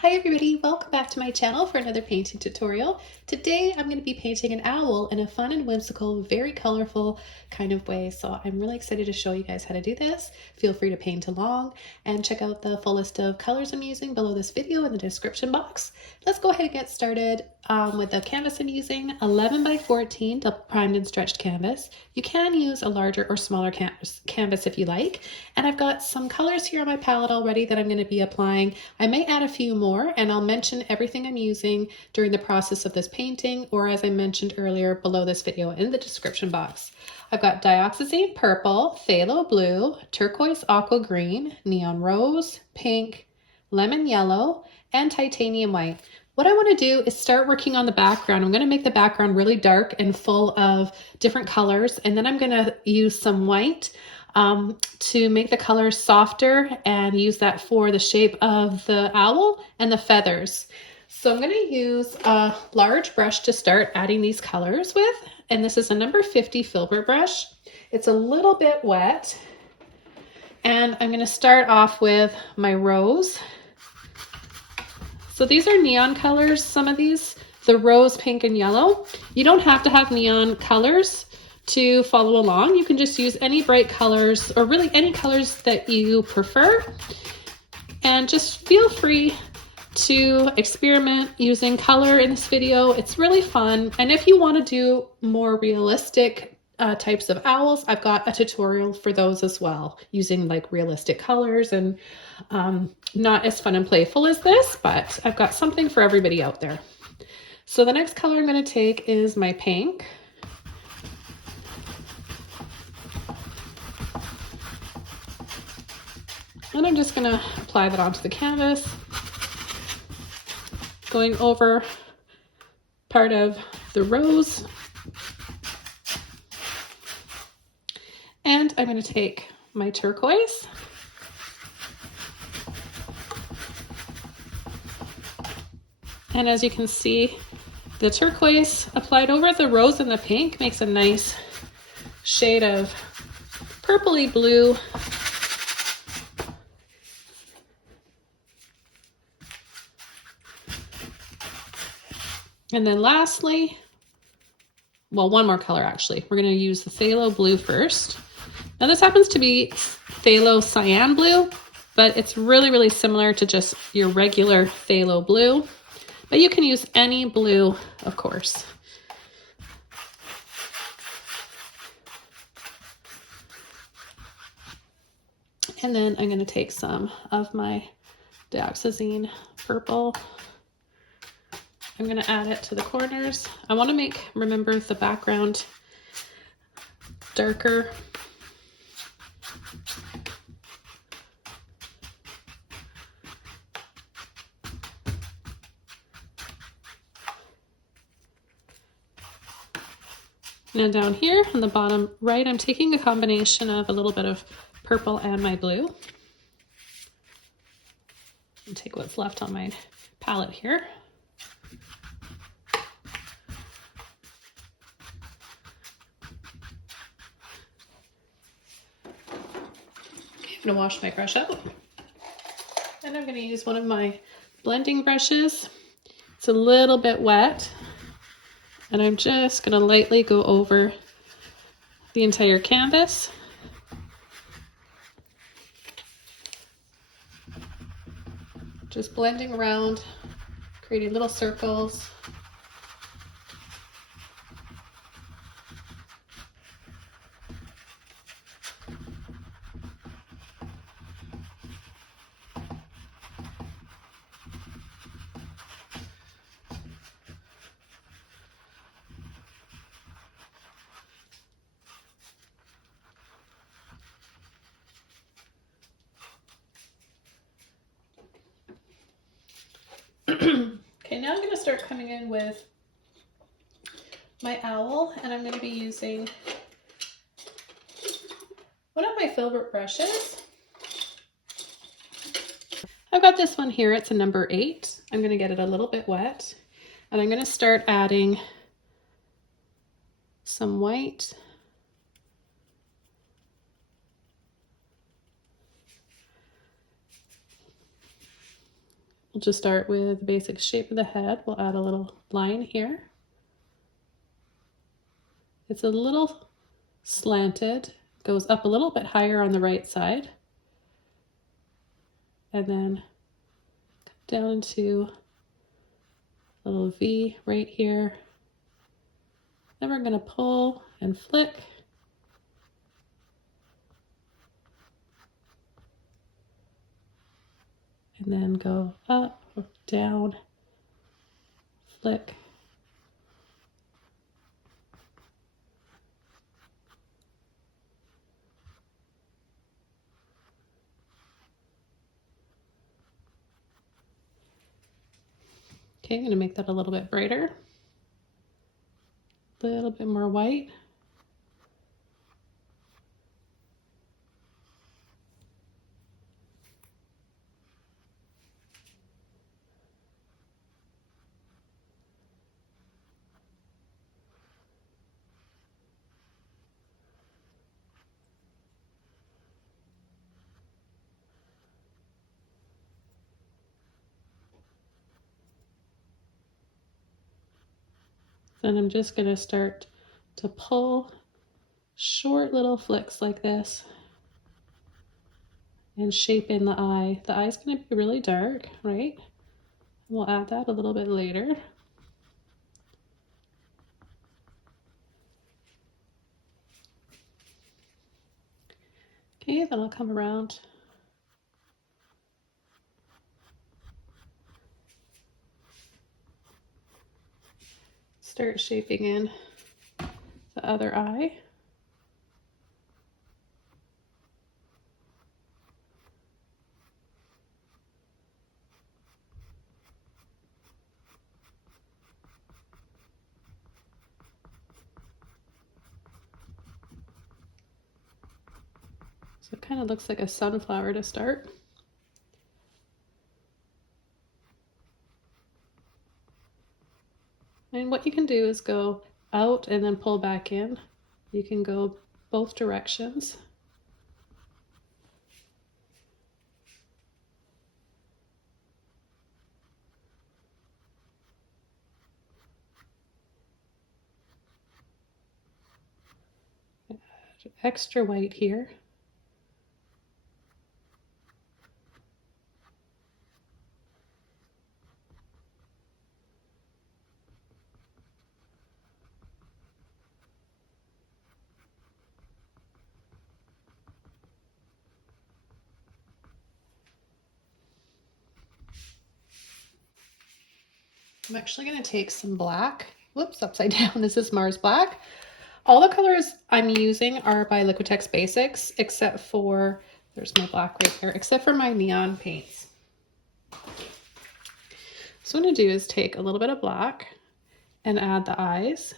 Hi everybody, welcome back to my channel for another painting tutorial. Today I'm going to be painting an owl in a fun and whimsical, very colorful kind of way. So I'm really excited to show you guys how to do this. Feel free to paint along and check out the full list of colors I'm using below this video in the description box. Let's go ahead and get started with the canvas I'm using, 11 by 14 double primed and stretched canvas. You can use a larger or smaller canvas if you like. And I've got some colors here on my palette already that I'm going to be applying. I may add a few more and I'll mention everything I'm using during the process of this painting, or as I mentioned earlier below this video in the description box. I've got Dioxazine purple, Phthalo blue, turquoise aqua green, neon rose, pink, lemon yellow, and titanium white. What I want to do is start working on the background. I'm going to make the background really dark and full of different colors, and then I'm going to use some white to make the colors softer and use that for the shape of the owl and the feathers. So I'm going to use a large brush to start adding these colors with, and this is a number 50 Filbert brush. It's a little bit wet, and I'm going to start off with my rose. So these are neon colors, some of these, the rose, pink, and yellow. You don't have to have neon colors to follow along. You can just use any bright colors, or really any colors that you prefer. And just feel free to experiment using color in this video. It's really fun. And if you want to do more realistic types of owls, I've got a tutorial for those as well, using like realistic colors and not as fun and playful as this, but I've got something for everybody out there. So the next color I'm going to take is my pink. And I'm just going to apply that onto the canvas, going over part of the rose. And I'm going to take my turquoise and as you can see, the turquoise applied over the rose and the pink makes a nice shade of purpley blue. And then lastly, well, one more color actually. We're going to use the phthalo blue first. Now this happens to be phthalo cyan blue, but it's really, really similar to just your regular phthalo blue. But you can use any blue, of course. And then I'm going to take some of my Dioxazine purple. I'm going to add it to the corners. I want to remember the background darker. Now down here on the bottom right, I'm taking a combination of a little bit of purple and my blue. And take what's left on my palette here. I'm going to wash my brush out. And I'm going to use one of my blending brushes. It's a little bit wet. And I'm just going to lightly go over the entire canvas. Just blending around, creating little circles. Okay, now I'm going to start coming in with my owl, and I'm going to be using one of my Filbert brushes. I've got this one here, it's a number 8. I'm going to get it a little bit wet, and I'm going to start adding some white. We'll just start with the basic shape of the head. We'll add a little line here. It's a little slanted, goes up a little bit higher on the right side, and then down into a little V right here. Then we're going to pull and flick. And then go up or down, flick. Okay, I'm going to make that a little bit brighter, a little bit more white. Then I'm just going to start to pull short little flicks like this and shape in the eye. The eye's going to be really dark, right? We'll add that a little bit later. Okay, then I'll come around. Start shaping in the other eye. So it kind of looks like a sunflower to start. And what you can do is go out and then pull back in. You can go both directions. Add extra white here. I'm actually going to take some black. Whoops, upside down. This is Mars Black. All the colors I'm using are by Liquitex Basics, except for, there's my black right there, except for my neon paints. So what I'm going to do is take a little bit of black and add the eyes.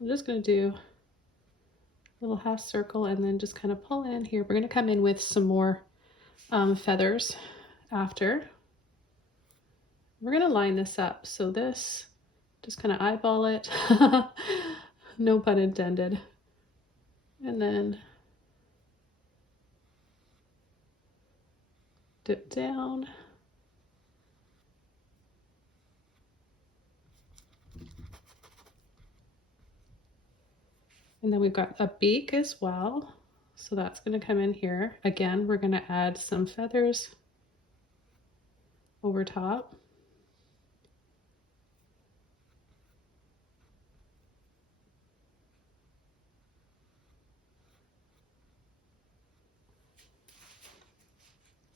I'm just going to do a little half circle and then just kind of pull in here. We're going to come in with some more feathers after. We're going to line this up. So this, just kind of eyeball it. No pun intended. And then dip down. And then we've got a beak as well. So that's going to come in here. Again, we're going to add some feathers over top.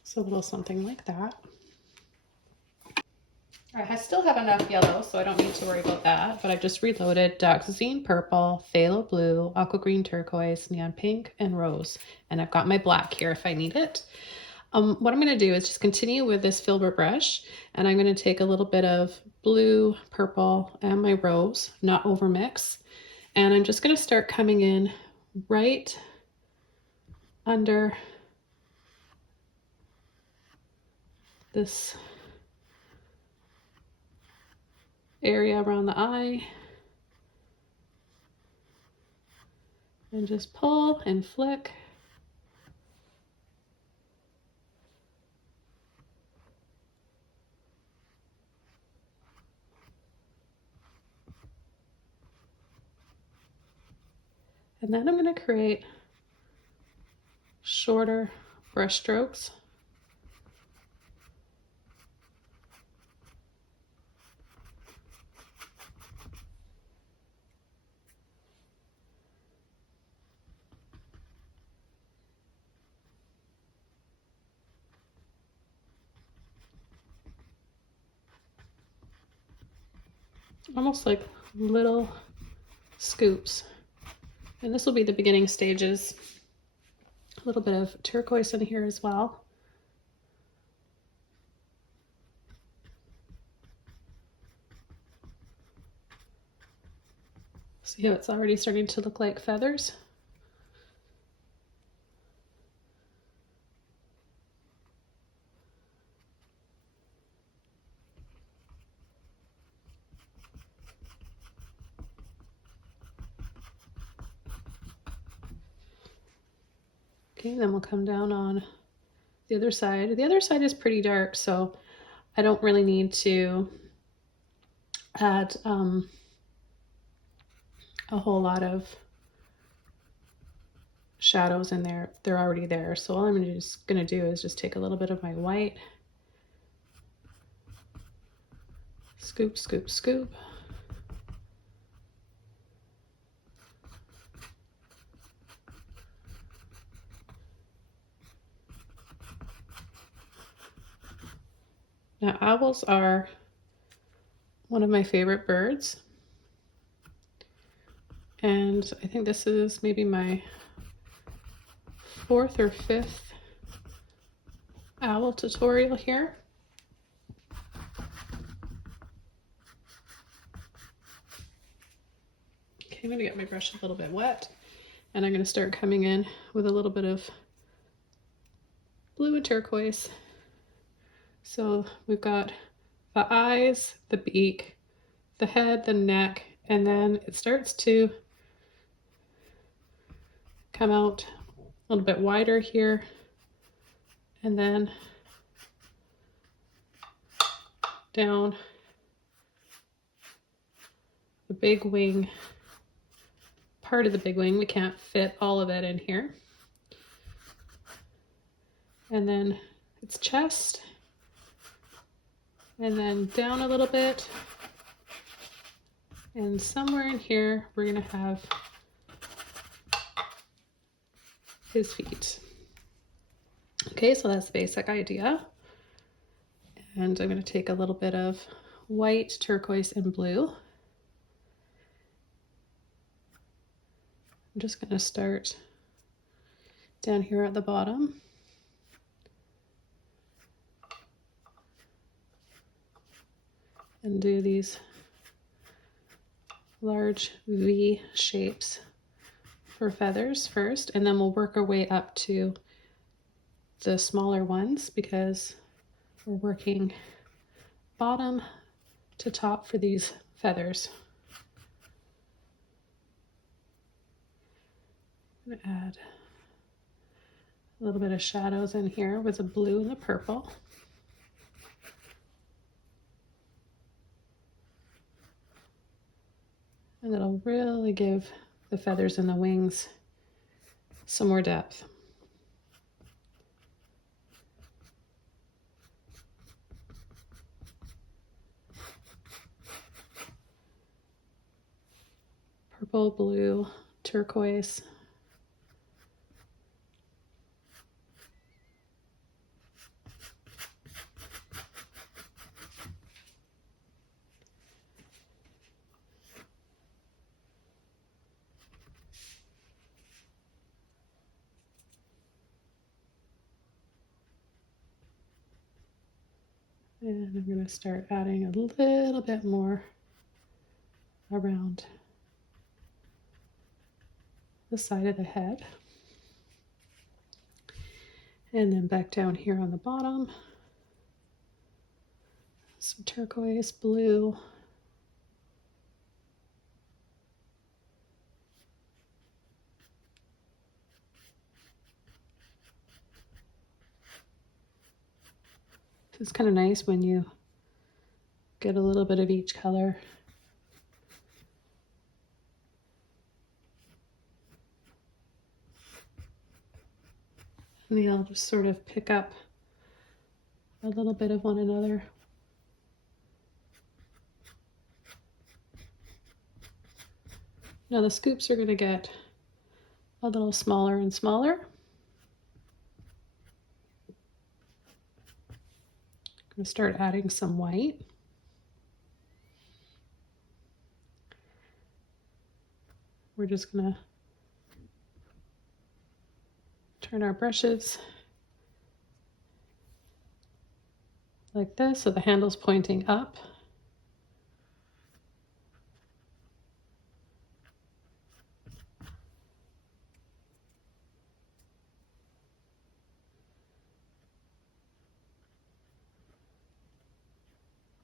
So a little something like that. I still have enough yellow, so I don't need to worry about that, but I've just reloaded Dioxazine purple, Phthalo blue, aqua green turquoise, neon pink, and rose. And I've got my black here if I need it. What I'm going to do is just continue with this Filbert brush, and I'm going to take a little bit of blue, purple, and my rose, not overmix. And I'm just going to start coming in right under this area around the eye. And just pull and flick. And then I'm going to create shorter brush strokes. Almost like little scoops. And this will be the beginning stages. A little bit of turquoise in here as well. See how it's already starting to look like feathers? Okay, then we'll come down on the other side. The other side is pretty dark, so I don't really need to add a whole lot of shadows in there. They're already there. So all I'm just going to do is just take a little bit of my white, scoop, scoop, scoop. Now, owls are one of my favorite birds, and I think this is maybe my 4th or 5th owl tutorial here. Okay, I'm going to get my brush a little bit wet, and I'm going to start coming in with a little bit of blue and turquoise. So we've got the eyes, the beak, the head, the neck, and then it starts to come out a little bit wider here, and then down the big wing, part of the big wing. We can't fit all of it in here. And then its chest, and then down a little bit, and somewhere in here we're going to have his feet. Okay, so that's the basic idea. And I'm going to take a little bit of white, turquoise, and blue. I'm just going to start down here at the bottom. And do these large V shapes for feathers first, and then we'll work our way up to the smaller ones because we're working bottom to top for these feathers. I'm going to add a little bit of shadows in here with the blue and the purple. And it'll really give the feathers and the wings some more depth. Purple, blue, turquoise. And I'm going to start adding a little bit more around the side of the head. And then back down here on the bottom, some turquoise, blue, It's kind of nice when you get a little bit of each color. And they all just sort of pick up a little bit of one another. Now the scoops are going to get a little smaller and smaller. I'm going to start adding some white. We're just going to turn our brushes like this, so the handle's pointing up.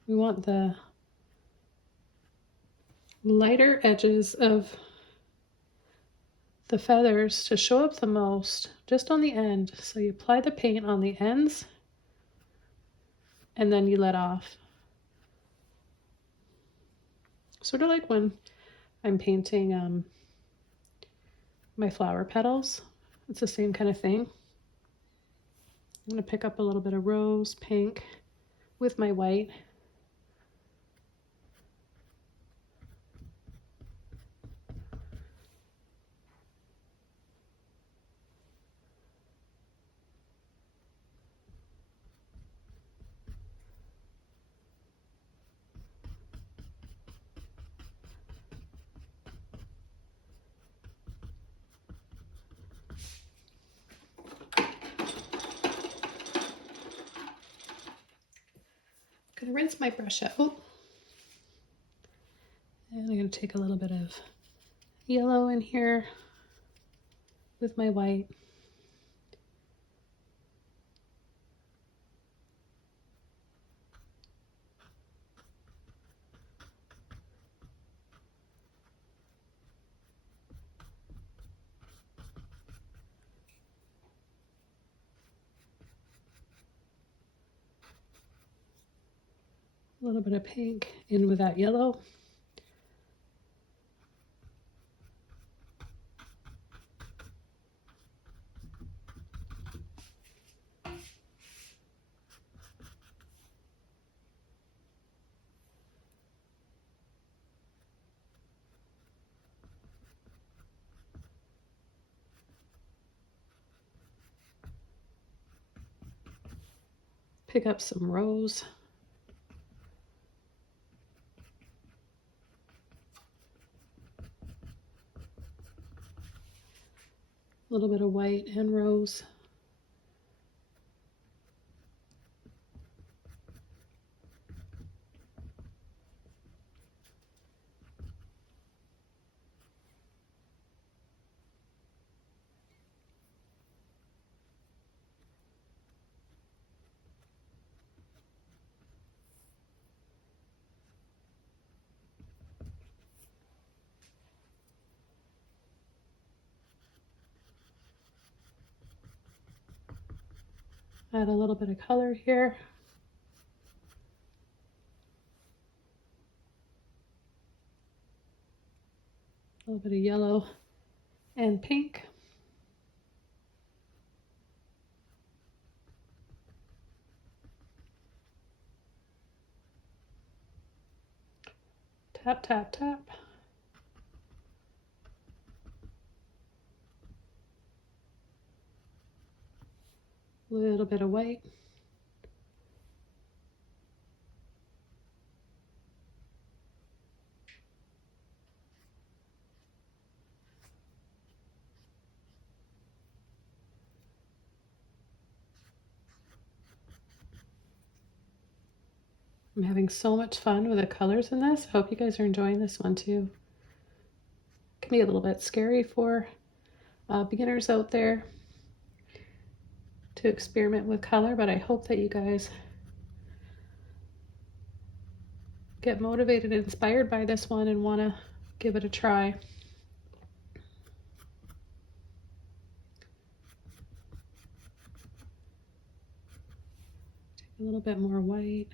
We want the lighter edges of the feathers to show up the most, just on the end. So you apply the paint on the ends and then you let off. Sort of like when I'm painting my flower petals. It's the same kind of thing. I'm going to pick up a little bit of rose pink with my white. I'm going to rinse my brush out. And I'm going to take a little bit of yellow in here with my white. A little bit of pink in with that yellow. Pick up some rose. A little bit of white and rose. Add a little bit of color here. A little bit of yellow and pink. Tap, tap, tap. A little bit of white. I'm having so much fun with the colors in this. I hope you guys are enjoying this one too. It can be a little bit scary for beginners out there to experiment with color, but I hope that you guys get motivated and inspired by this one and want to give it a try. A little bit more white.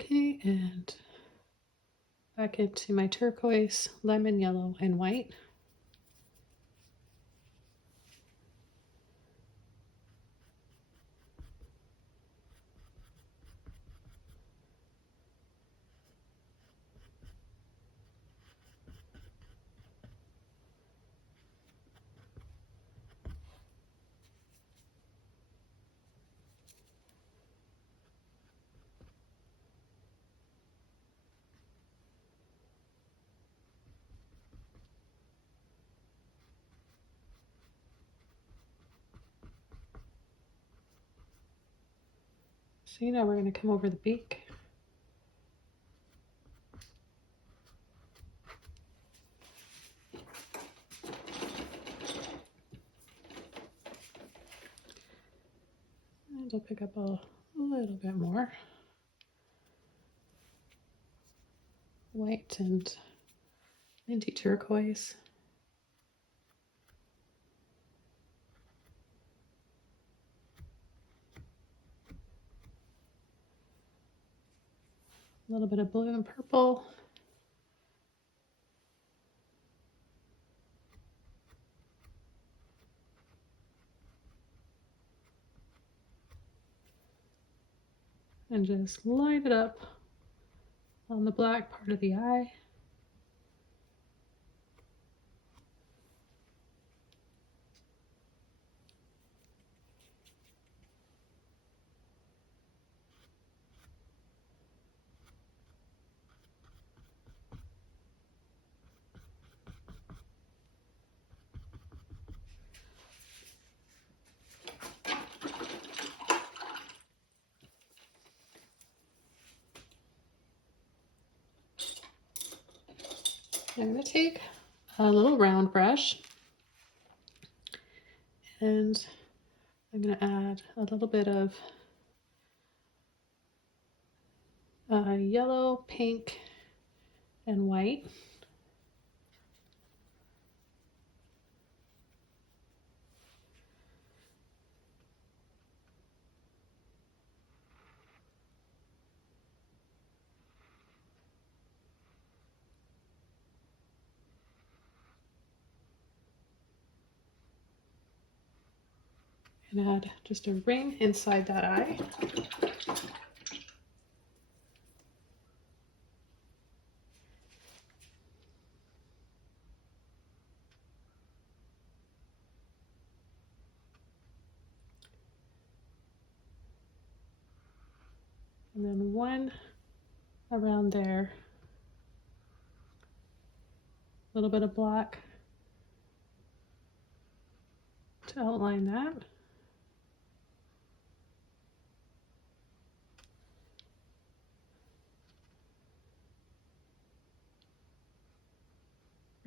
Okay, and back into my turquoise, lemon yellow, and white. So now we're going to come over the beak. And I'll pick up a little bit more white and minty turquoise. A little bit of blue and purple. And just line it up on the black part of the eye. I'm going to take a little round brush and I'm going to add a little bit of yellow, pink, and white. And add just a ring inside that eye. And then one around there. A little bit of black to outline that.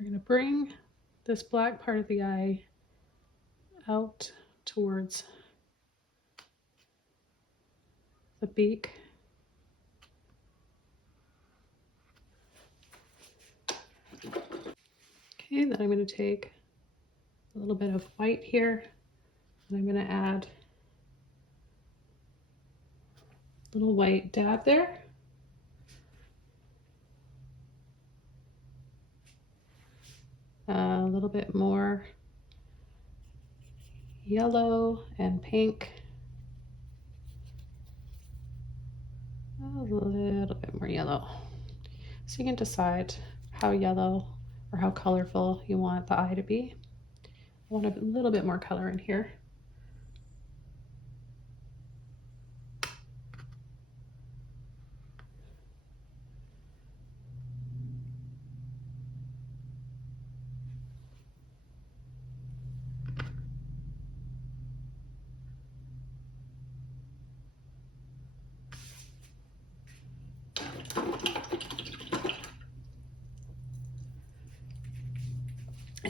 We're going to bring this black part of the eye out towards the beak. Okay, then I'm going to take a little bit of white here and I'm going to add a little white dab there. A little bit more yellow and pink. A little bit more yellow. So you can decide how yellow or how colorful you want the eye to be. I want a little bit more color in here.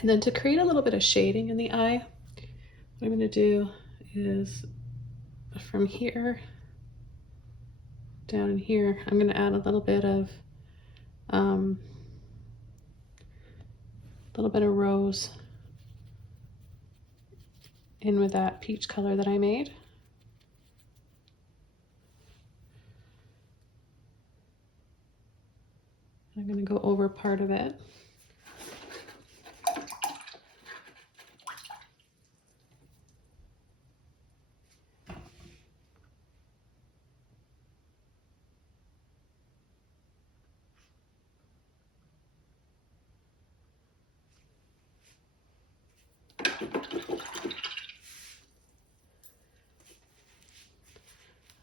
And then to create a little bit of shading in the eye, what I'm going to do is from here down in here, I'm going to add a little bit of rose in with that peach color that I made. I'm going to go over part of it.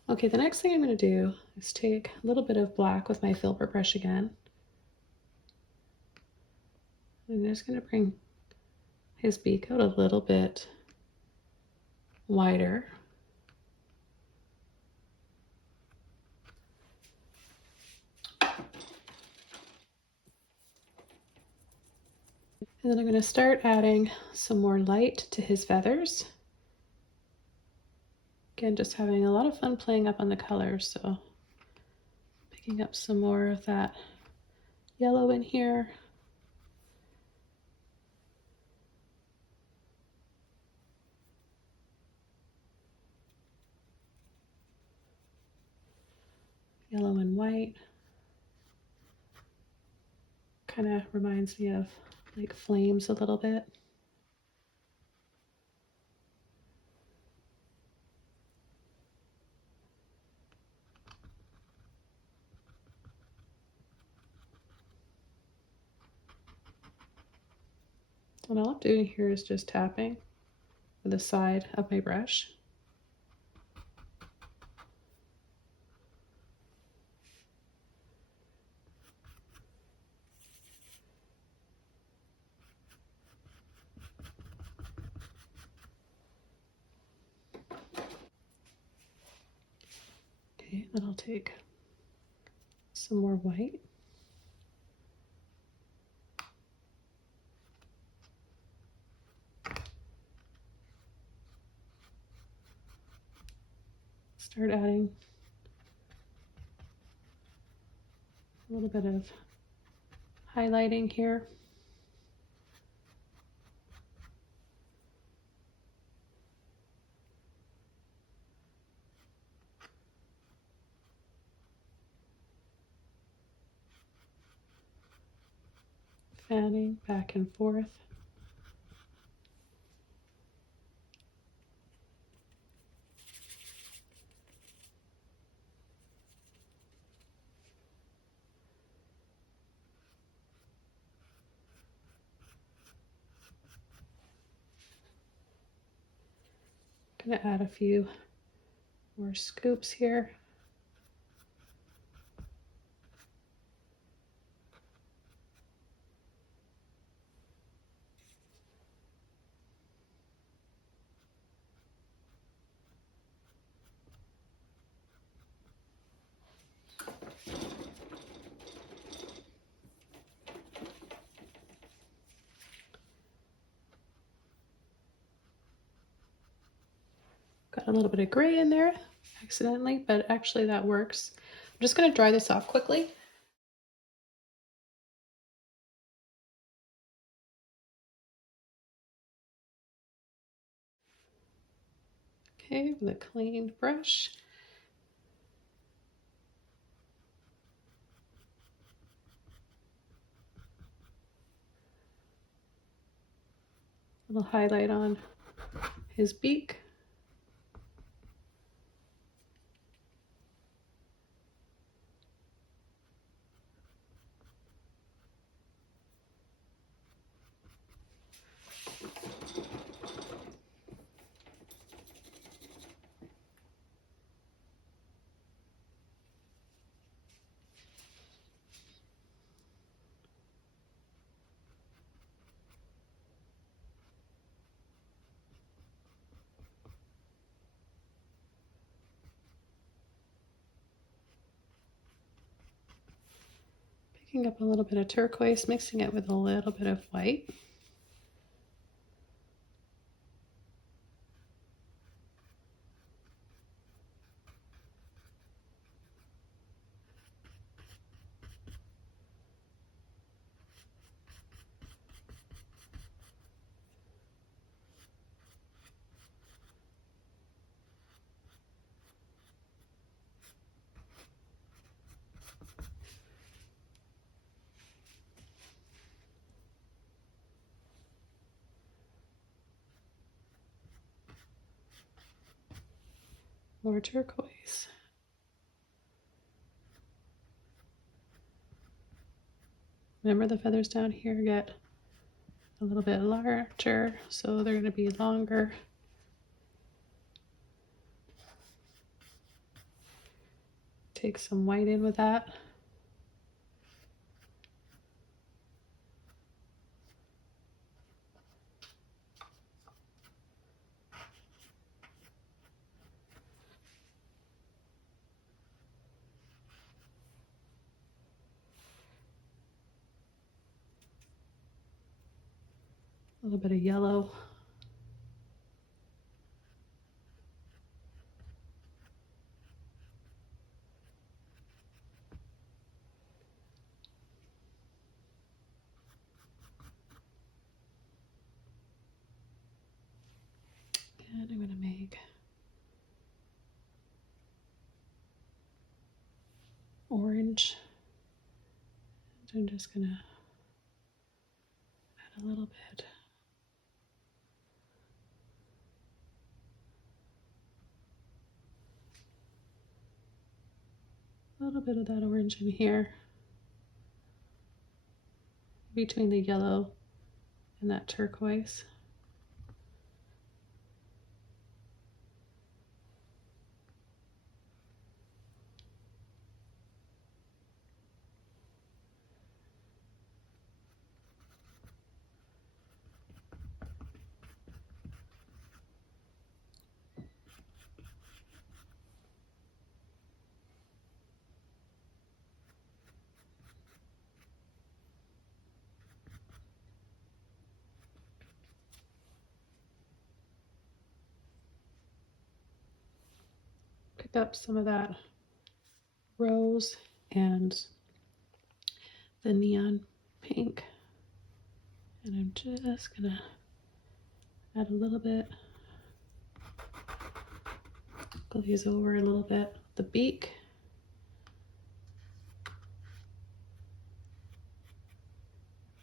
Okay, the next thing I'm going to do is take a little bit of black with my Filbert brush again. I'm just going to bring his beak out a little bit wider. And then I'm going to start adding some more light to his feathers. Again, just having a lot of fun playing up on the colors, so picking up some more of that yellow in here. Yellow and white. Kind of reminds me of like flames a little bit. And all I'm doing here is just tapping with the side of my brush. Okay, then I'll take some more white. Start adding a little bit of highlighting here. Fanning back and forth. Gonna add a few more scoops here. Got a little bit of gray in there accidentally, but actually that works. I'm just going to dry this off quickly. Okay, with a clean brush. A little highlight on his beak. Picking up a little bit of turquoise, mixing it with a little bit of white. more turquoise. Remember the feathers down here get a little bit larger, so they're going to be longer. Take some white in with that. A little bit of yellow. And I'm going to make orange. And I'm just going to add a little bit. A little bit of that orange in here, between the yellow and that turquoise. Pick up some of that rose and the neon pink, and I'm just gonna add a little bit, glaze over a little bit the beak,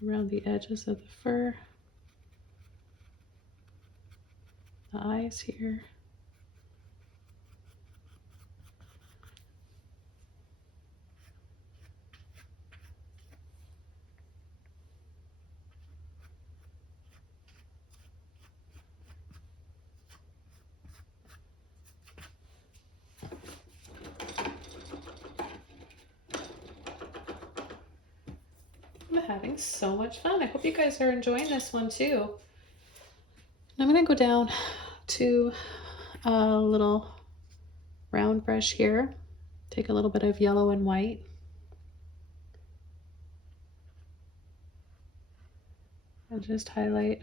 around the edges of the fur, the eyes here. I'm having so much fun. I hope you guys are enjoying this one too. I'm going to go down to a little round brush here. Take a little bit of yellow and white. And just highlight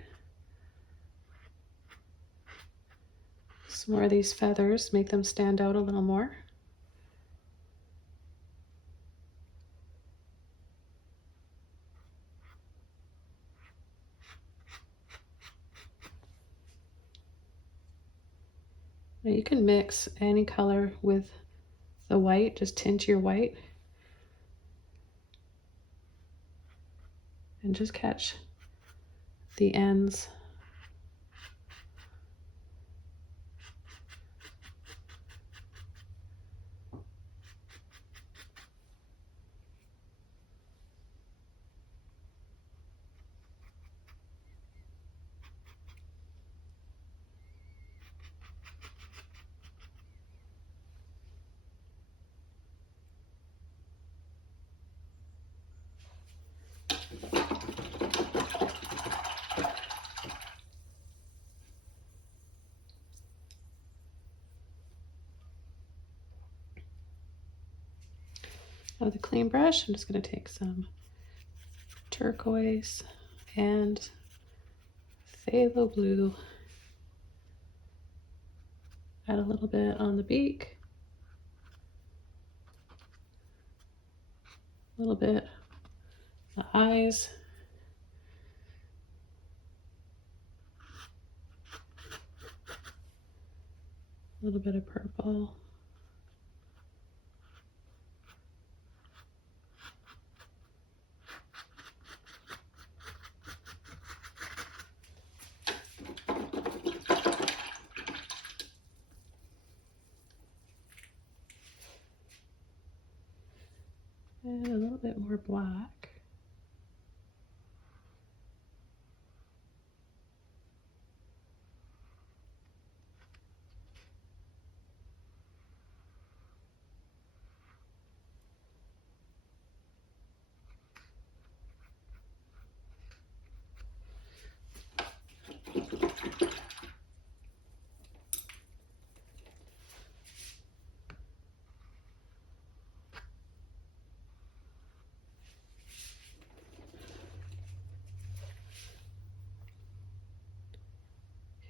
some more of these feathers, make them stand out a little more. Now you can mix any color with the white, just tint your white. And just catch the ends. With a clean brush, I'm just going to take some turquoise and phthalo blue, add a little bit on the beak, a little bit the eyes, a little bit of purple. bit more black.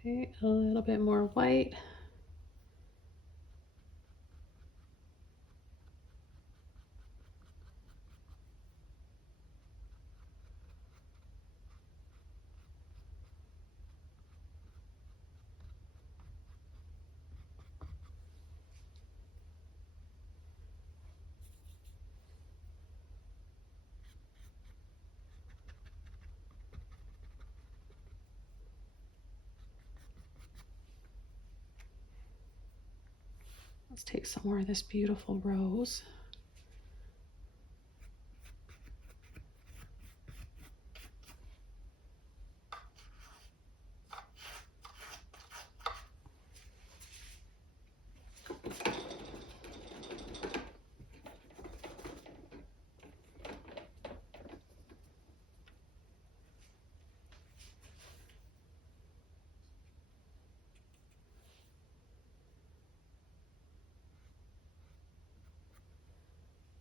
Okay, a little bit more white. Let's take some more of this beautiful rose.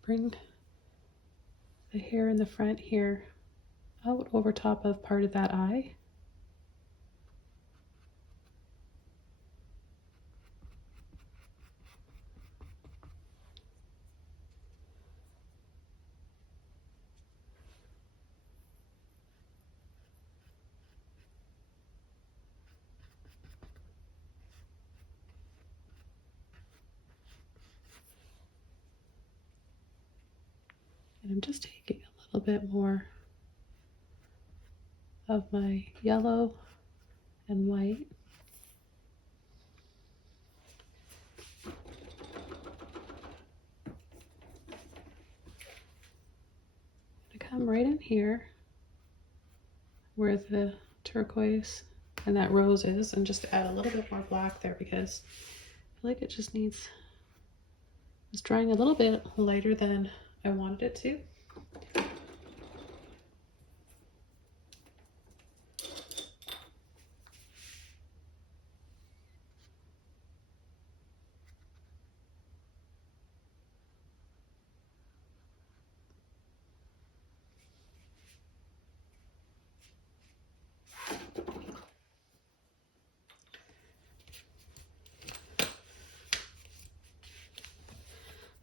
Bring the hair in the front here out over top of part of that eye. And I'm just taking a little bit more of my yellow and white. I come right in here where the turquoise and that rose is, and just add a little bit more black there because I feel like it just needs, it's drying a little bit lighter than I wanted it to.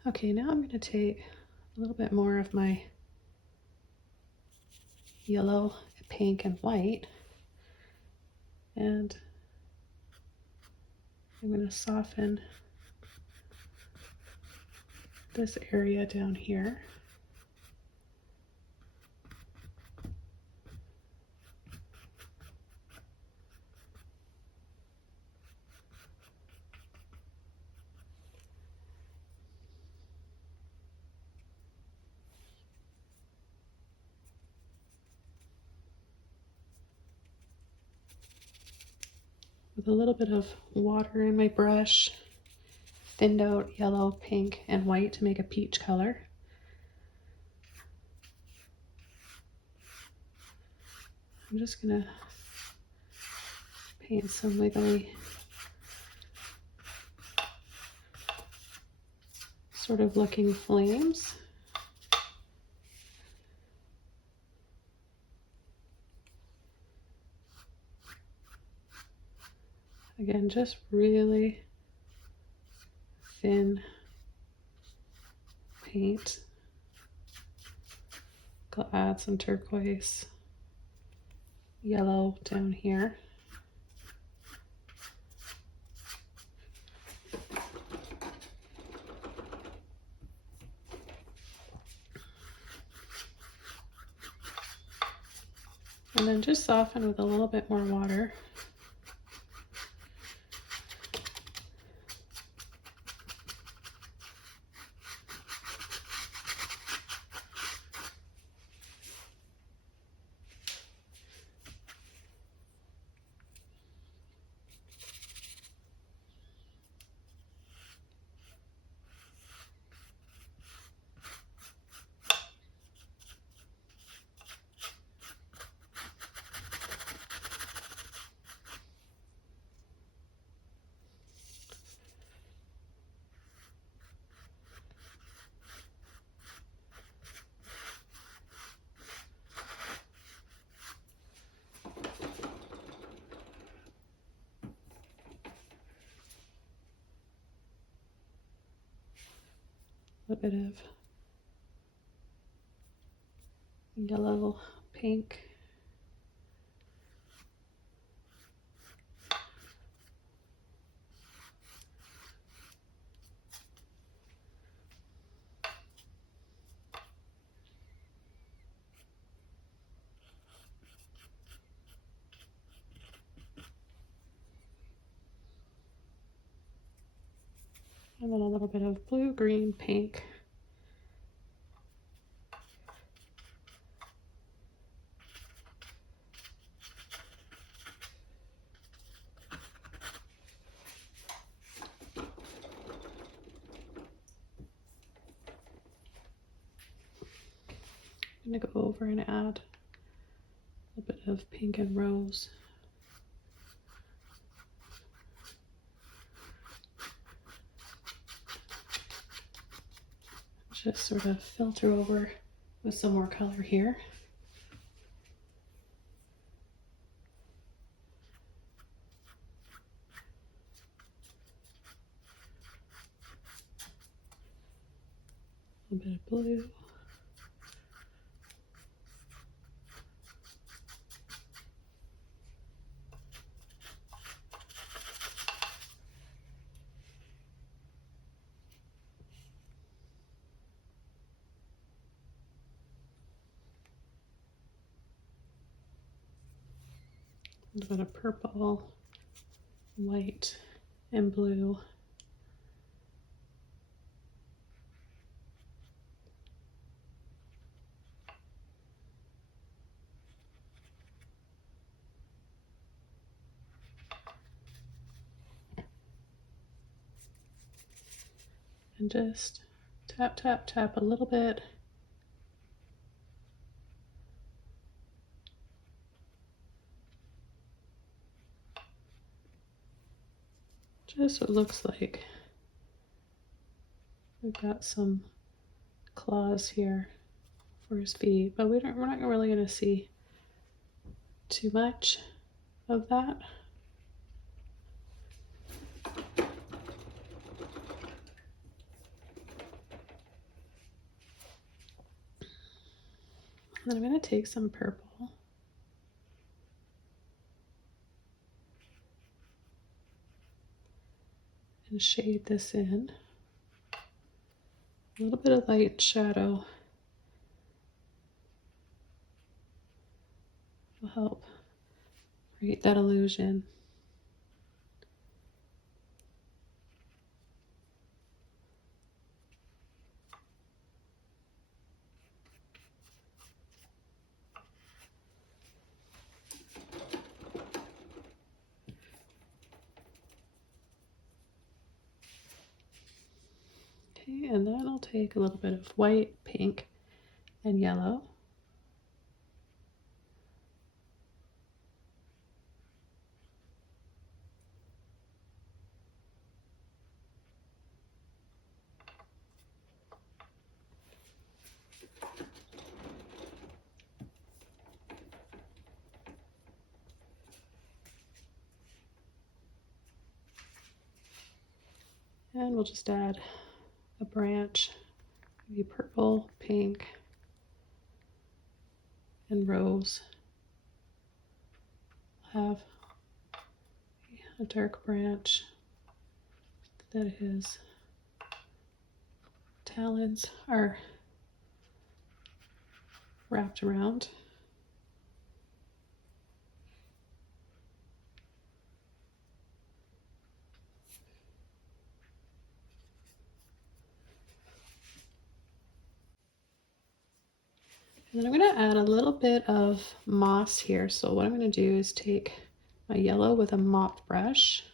Okay, now I'm going to take a little bit more of my yellow, pink, and white, and I'm going to soften this area down here. With a little bit of water in my brush, thinned out yellow, pink, and white to make a peach color. I'm just gonna paint some wiggly sort of looking flames. Again, just really thin paint. I'll add some turquoise yellow down here. And then just soften with a little bit more water. little bit of yellow, pink. And then a little bit of blue, green, pink. I'm going to go over and add a little bit of pink and rose. Just sort of filter over with some more color here. A little bit of blue. A little bit of purple, white, and blue. And just tap, tap, tap a little bit. Just so it looks like we've got some claws here for his feet, but we're not really going to see too much of that. And then I'm going to take some purple and shade this in. A little bit of light shadow will help create that illusion. Okay, and then I'll take a little bit of white, pink, and yellow. And we'll just add a branch, maybe purple, pink, and rose. I'll have a dark branch that his talons are wrapped around. And then I'm going to add a little bit of moss here. So what I'm going to do is take my yellow with a mop brush,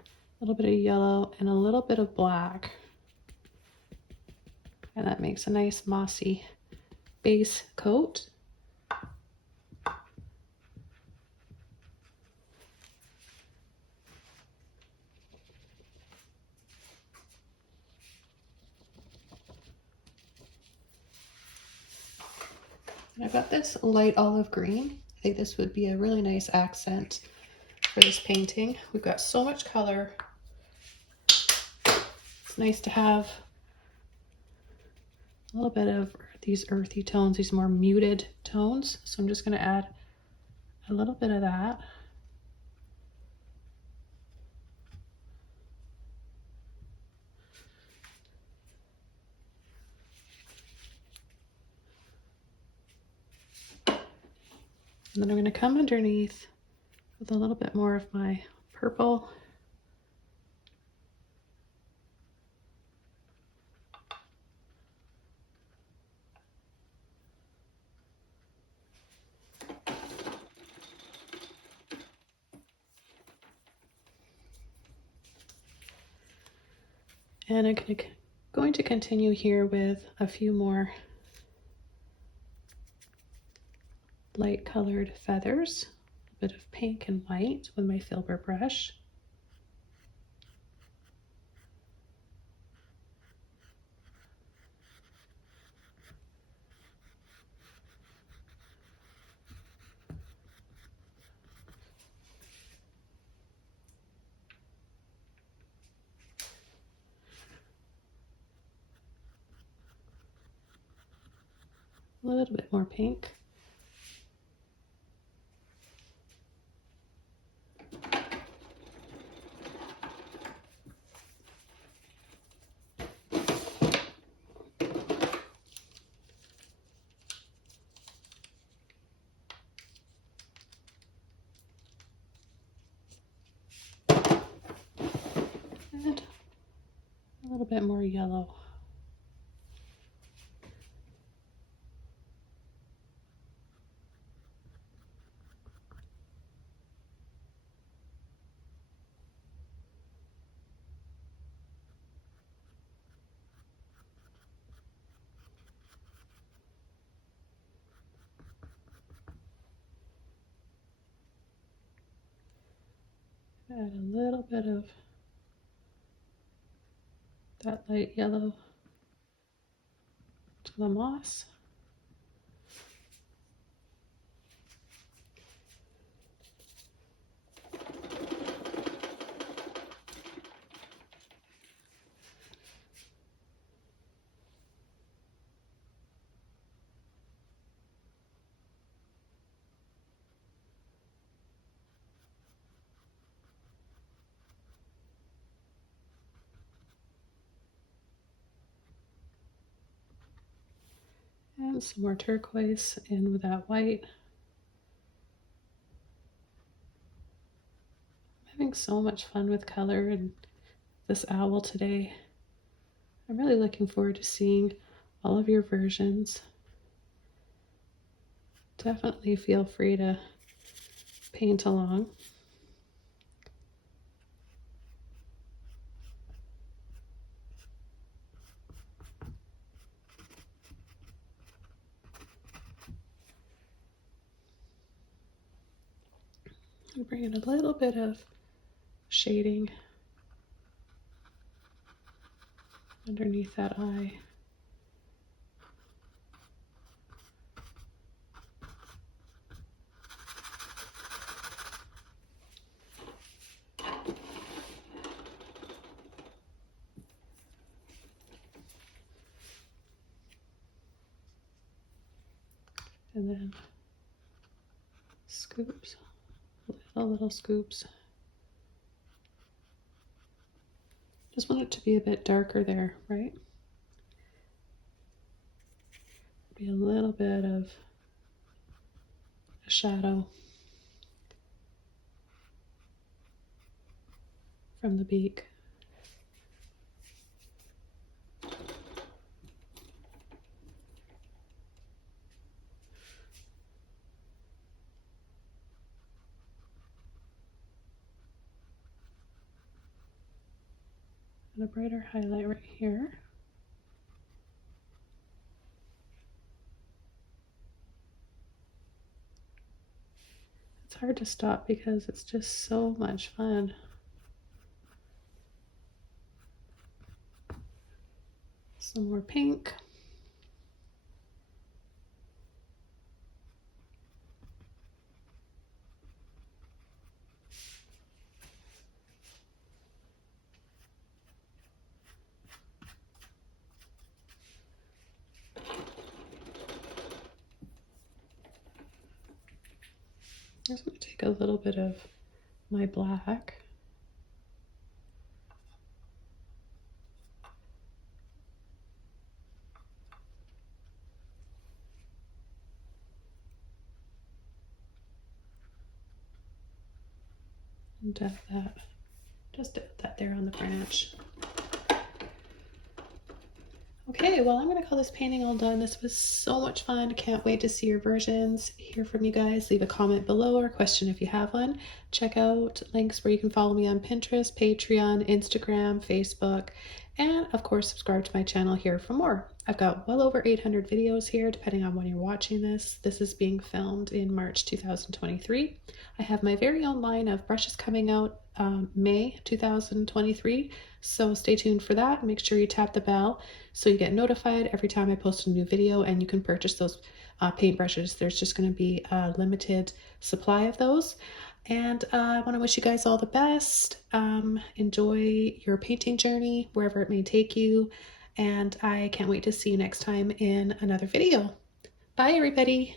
a little bit of yellow and a little bit of black. And that makes a nice mossy base coat. And I've got this light olive green. I think this would be a really nice accent for this painting. We've got so much color. It's nice to have a little bit of these earthy tones, these more muted tones. So I'm just going to add a little bit of that. And then I'm going to come underneath with a little bit more of my purple. And I'm going to continue here with a few more light colored feathers, a bit of pink and white with my Filbert brush. A little bit more pink. And a little bit more yellow. Add a little bit of that light yellow to the moss. And some more turquoise in with that white. I'm having so much fun with color and this owl today. I'm really looking forward to seeing all of your versions. Definitely feel free to paint along. I'm bringing a little bit of shading underneath that eye. And then scoops, little scoops. Just want it to be a bit darker there, right? Be a little bit of a shadow from the beak. And a brighter highlight right here. It's hard to stop because it's just so much fun. Some more pink. just going to take a little bit of my black. And dab that, just dip that there on the branch. Okay, well, I'm going to call this painting all done. This was so much fun. Can't wait to see your versions, hear from you guys. Leave a comment below or a question if you have one. Check out links where you can follow me on Pinterest, Patreon, Instagram, Facebook, and of course, subscribe to my channel here for more. I've got well over 800 videos here, depending on when you're watching this. This is being filmed in March 2023. I have my very own line of brushes coming out May 2023, so stay tuned for that. Make sure you tap the bell so you get notified every time I post a new video, and you can purchase those paintbrushes. There's just going to be a limited supply of those. And I want to wish you guys all the best. Enjoy your painting journey wherever it may take you, and I can't wait to see you next time in another video. Bye everybody.